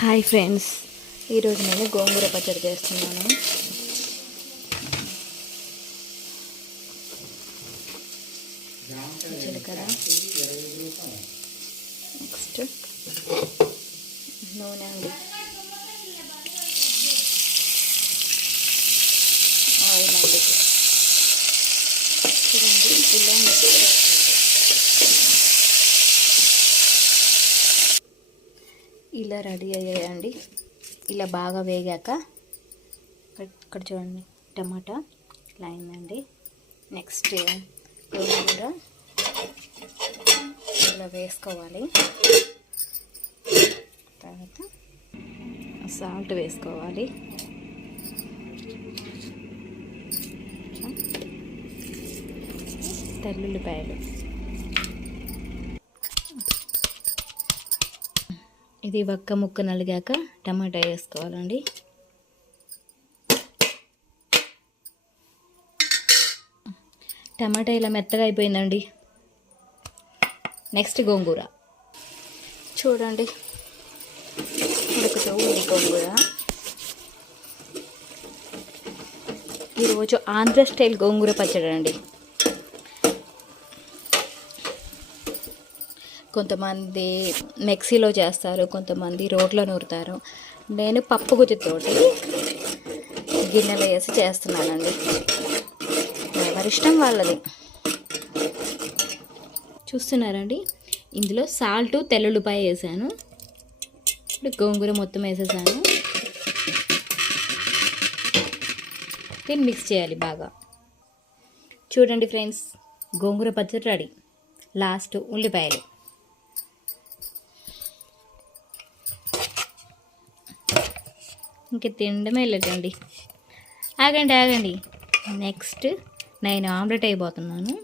Hi friends, ఈరోజు నేను గోంగూర పచ్చడి చేస్తున్నాను. జీలకర్ర, నెక్స్ట్ నూనె అండి, ఆయిల్ అండి. చూడండి ఇలా రెడీ అయ్యాయండి. ఇలా బాగా వేగాక ఇక్కడ చూడండి టమాటా ఇలా అయిందండి. నెక్స్ట్ గోంగూర ఇలా వేసుకోవాలి. తర్వాత సాల్ట్ వేసుకోవాలి. తెల్లుల్లిపాయలు, ఇది ఒక్క ముక్క నలిగాక టమాటా వేసుకోవాలండి. టమాటా ఇలా మెత్తగా అయిపోయిందండి. నెక్స్ట్ గోంగూర చూడండి ఉడుకుతూ ఉంది గోంగూర. ఈరోజు ఆంధ్ర స్టైల్ గోంగూర పచ్చడి అండి. కొంతమంది మిక్సీలో చేస్తారు, కొంతమంది రోట్లో నూరుతారు. నేను పప్పు గుత్తితోటి గిన్నెలో వేసి చేస్తున్నానండి. ఎవరిష్టం వాళ్ళది. చూస్తున్నారండి, ఇందులో సాల్ట్ తెల్లుల్లిపాయ వేసాను. ఇప్పుడు గోంగూర మొత్తం వేసేసాను. దీన్ని మిక్స్ చేయాలి బాగా. చూడండి ఫ్రెండ్స్, గోంగూర పచ్చడి రెడీ. లాస్ట్ ఉల్లిపాయలు. ఇంక తినడమే లేదండి. ఆగండి నెక్స్ట్ నేను ఆమ్లెట్ అయిపోతున్నాను.